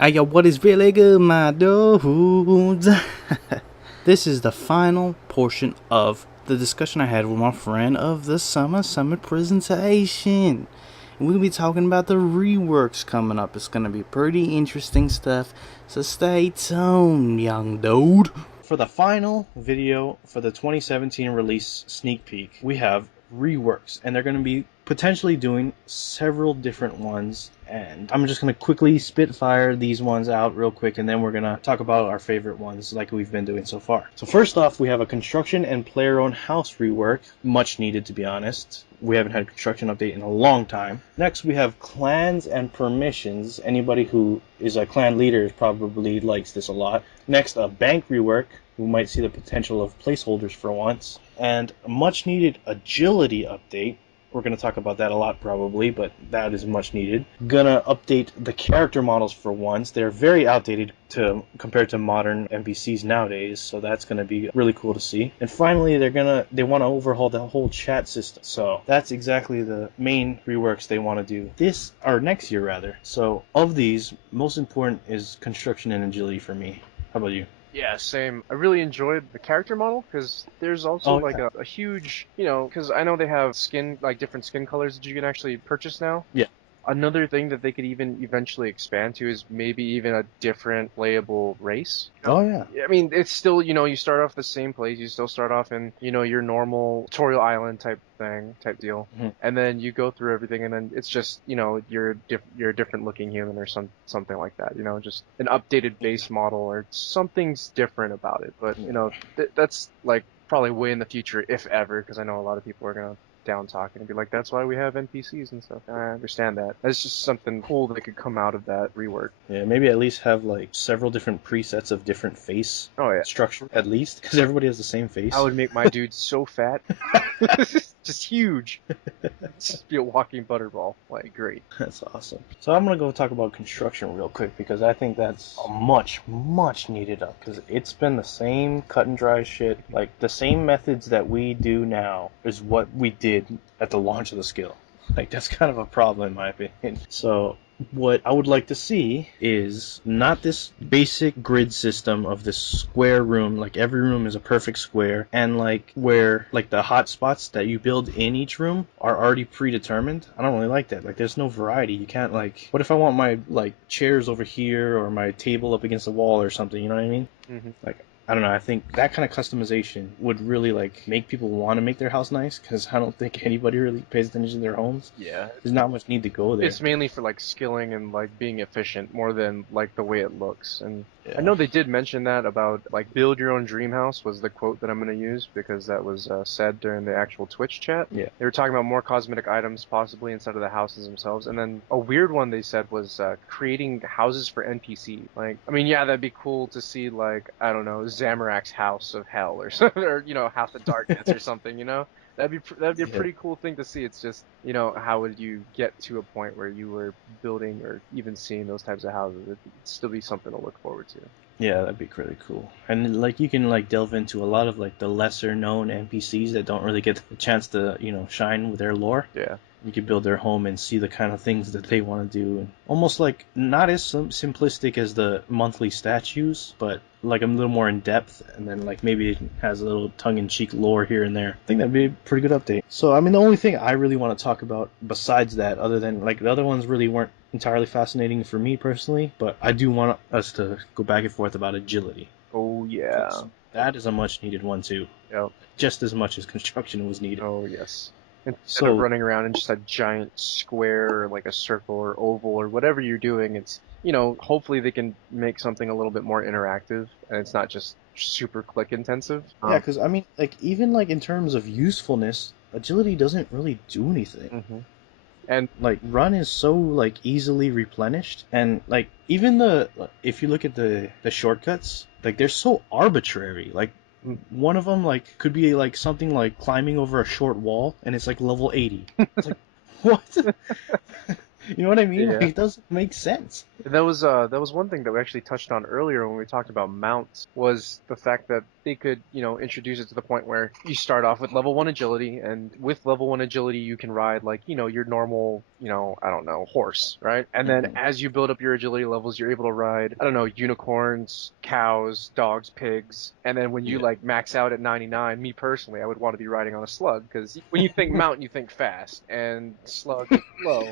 Hey yo, what is really good, my dudes? This is the final portion of the discussion I had with my friend of the Summer Summit presentation. And we'll be talking about the reworks coming up. It's gonna be pretty interesting stuff, so stay tuned, young dude. For the final video for the 2017 release sneak peek, we have reworks, and they're going to be potentially doing several different ones, and I'm just going to quickly spitfire these ones out real quick, and then we're going to talk about our favorite ones like we've been doing so far. So first off, we have a construction and player-owned house rework, much needed to be honest. We haven't had a construction update in a long time. Next, we have clans and permissions. Anybody who is a clan leader probably likes this a lot. Next, a bank rework. We might see the potential of placeholders for once. And a much needed agility update. We're going to talk about that a lot probably, but that is much needed. Gonna update the character models for once. They're very outdated compared to modern NPCs nowadays, so that's going to be really cool to see. And finally, they want to overhaul the whole chat system. So that's exactly the main reworks they want to do this or next year rather. So of these, most important is construction and agility for me. How about you? Yeah, same. I really enjoyed the character model because there's also Oh like yeah. a huge, because I know they have different skin colors that you can actually purchase now. Yeah. Another thing that they could even eventually expand to is maybe even a different playable race. Oh yeah. I mean, it's still, you start off the same place. You still start off in, your normal tutorial island type deal. Mhm. And then you go through everything, and then it's just, you're a different looking human or something like that. Just an updated base model or something's different about it. But that's like probably way in the future, if ever, because I know a lot of people are gonna down talking and be like, that's why we have NPCs and stuff. I understand that. That's just something cool that could come out of that rework. Yeah, maybe at least have like several different presets of different face Oh yeah. structure at least, because everybody has the same I face. would make my dude so fat. Just huge. Just be a walking butterball. Like, great. That's awesome. So I'm gonna go talk about construction real quick because I think that's a much needed up because it's been the same cut and dry shit. Like the same methods that we do now is what we did at the launch of the skill. Like that's kind of a problem in my opinion. So what I would like to see is not this basic grid system of this square room, like every room is a perfect square, and like where like the hot spots that you build in each room are already predetermined. I don't really like that. Like there's no variety. You can't like, what if I want my like chairs over here or my table up against the wall or something, you know what I mean? Hmm. Like I don't know. I think that kind of customization would really like make people want to make their house nice because I don't think anybody really pays attention to their homes. Yeah. There's not much need to go there. It's mainly for like skilling and like being efficient more than like the way it looks. And I Yeah. know they did mention that about like build your own dream house was the quote that I'm going to use because that was said during the actual Twitch chat. Yeah. They were talking about more cosmetic items possibly instead of the houses themselves. And then a weird one they said was creating houses for NPC. Like, I mean, yeah, that'd be cool to see like, I don't know, Zamorak's House of Hell or something, or, House of Darkness or something, that'd be a Yeah. pretty cool thing to see. It's just, how would you get to a point where you were building or even seeing those types of houses? It'd still be something to look forward to. Yeah, that'd be really cool. And like you can like delve into a lot of like the lesser known NPCs that don't really get the chance to, shine with their lore. Yeah. You can build their home and see the kind of things that they want to do, and almost like not as simplistic as the monthly statues, but like a little more in depth, and then like maybe it has a little tongue-in-cheek lore here and there. I think that'd be a pretty good update. So I mean, the only thing I really want to talk about besides that, other than like the other ones really weren't entirely fascinating for me personally, but I do want us to go back and forth about agility. Oh yeah. That is a much needed one too, Yep. just as much as construction was needed. Oh yes. Instead of So running around in just a giant square or like a circle or oval or whatever you're doing, it's hopefully they can make something a little bit more interactive and it's not just super click intensive. yeah, because I mean, like even like in terms of usefulness, agility doesn't really do anything. Mhm. And Like run is so like easily replenished, and like even the if you look at the shortcuts, like they're so arbitrary. Like one of them like could be like something like climbing over a short wall, and it's like level 80. It's like what? You know what I mean? Yeah. Like, it doesn't make sense. That was one thing that we actually touched on earlier when we talked about mounts, was the fact that they could, introduce it to the point where you start off with level 1 agility, and with level 1 agility you can ride like, your normal, I don't know, horse, right? And then as you build up your agility levels, you're able to ride, I don't know, unicorns, cows, dogs, pigs, and then when you like max out at 99, me personally, I would want to be riding on a slug, because when you think mountain, you think fast, and slug is slow.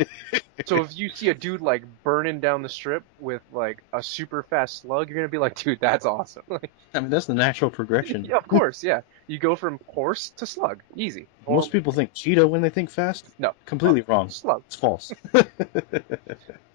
So if you see a dude like burning down the strip with like a super fast slug, you're gonna be like, dude, that's awesome. I mean, that's the natural progression. Yeah, of course, yeah. You go from horse to slug, easy. Most people think cheetah when they think fast. No, Completely wrong. slug. It's false.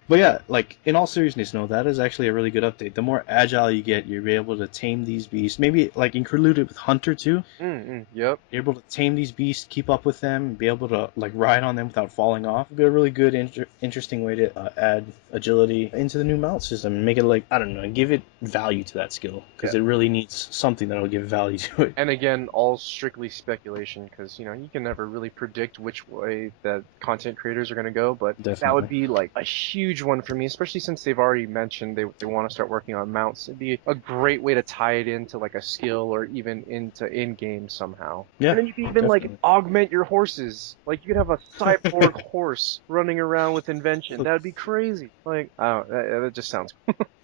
But yeah, like, in all seriousness, no, that is actually a really good update. The more agile you get, you'll be able to tame these beasts. Maybe, like, include it with Hunter, too. Yep. You're able to tame these beasts, keep up with them, be able to, like, ride on them without falling off. It'd be a really good, interesting way to add agility into the new mount system and make it, like, I don't know, give it value to that skill. Because it really needs something that'll give value to it. And again, all strictly speculation, because, you can never really predict which way that content creators are going to go, but that would be, like, a huge one for me, especially since they've already mentioned they want to start working on mounts. It'd be a great way to tie it into, like, a skill or even into in-game somehow. Yeah, and then you can even, like, augment your horses. Like, you could have a cyborg horse running around with invention. That would be crazy. Like, that just sounds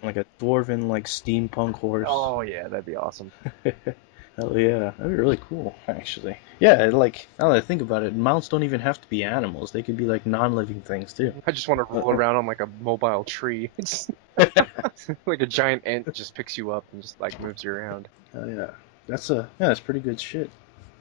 like a dwarven, like, steampunk horse. Oh, yeah, that'd be awesome. Hell yeah, that'd be really cool, actually. Yeah, like, now that I think about it, mounts don't even have to be animals. They could be, like, non-living things, too. I just want to roll around on, like, a mobile tree. Like a giant ant that just picks you up and just, like, moves you around. Hell yeah. That's pretty good shit.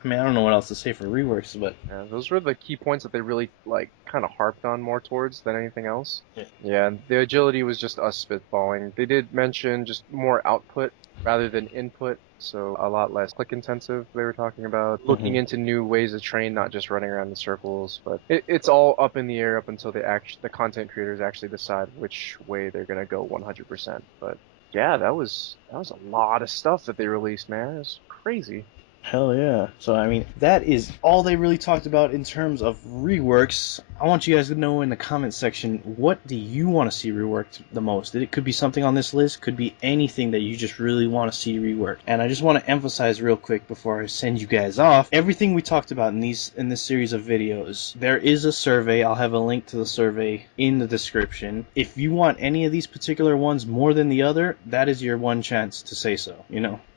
I mean, I don't know what else to say for reworks, but... Yeah, those were the key points that they really, like, kind of harped on more towards than anything else. Yeah, the agility was just us spitballing. They did mention just more output rather than input, so a lot less click intensive. They were talking about looking into new ways to train, not just running around in circles, but it's all up in the air up until the content creators actually decide which way they're gonna go 100%. But yeah, that was a lot of stuff that they released, man. It was crazy. Hell yeah. So, I mean, that is all they really talked about in terms of reworks. I want you guys to know in the comment section, what do you want to see reworked the most? It could be something on this list, could be anything that you just really want to see reworked. And I just want to emphasize real quick before I send you guys off, everything we talked about in this series of videos, there is a survey. I'll have a link to the survey in the description. If you want any of these particular ones more than the other, that is your one chance to say so,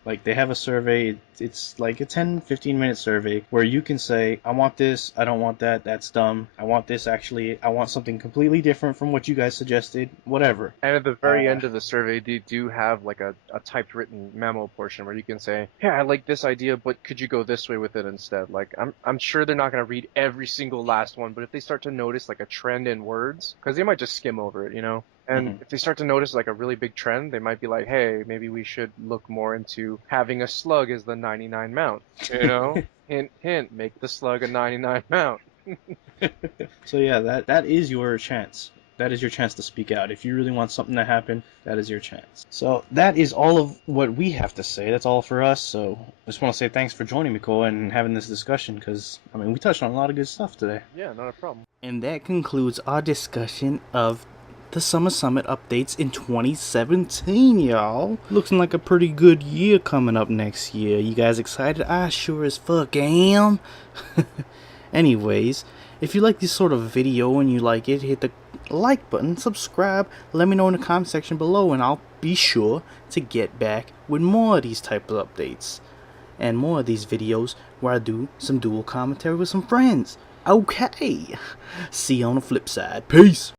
Like, they have a survey, it's like a 10-15 minute survey where you can say, I want this, I don't want that, that's dumb, I want this actually, I want something completely different from what you guys suggested, whatever. And at the very end of the survey, they do have like a typed written memo portion where you can say, yeah, I like this idea, but could you go this way with it instead? Like, I'm sure they're not going to read every single last one, but if they start to notice like a trend in words, because they might just skim over it, And if they start to notice like a really big trend, they might be like, hey, maybe we should look more into having a slug as the 99 mount, Hint, hint, make the slug a 99 mount. So yeah, that is your chance. That is your chance to speak out. If you really want something to happen, that is your chance. So that is all of what we have to say. That's all for us. So I just want to say thanks for joining me, Cole, and having this discussion, because, I mean, we touched on a lot of good stuff today. Yeah, not a problem. And that concludes our discussion of the Summer Summit updates in 2017, y'all. Looking like a pretty good year coming up next year. You guys excited? I sure as fuck am. Anyways, if you like this sort of video and you like it, hit the like button, subscribe, let me know in the comment section below, and I'll be sure to get back with more of these type of updates. And more of these videos where I do some dual commentary with some friends. Okay, see you on the flip side. Peace!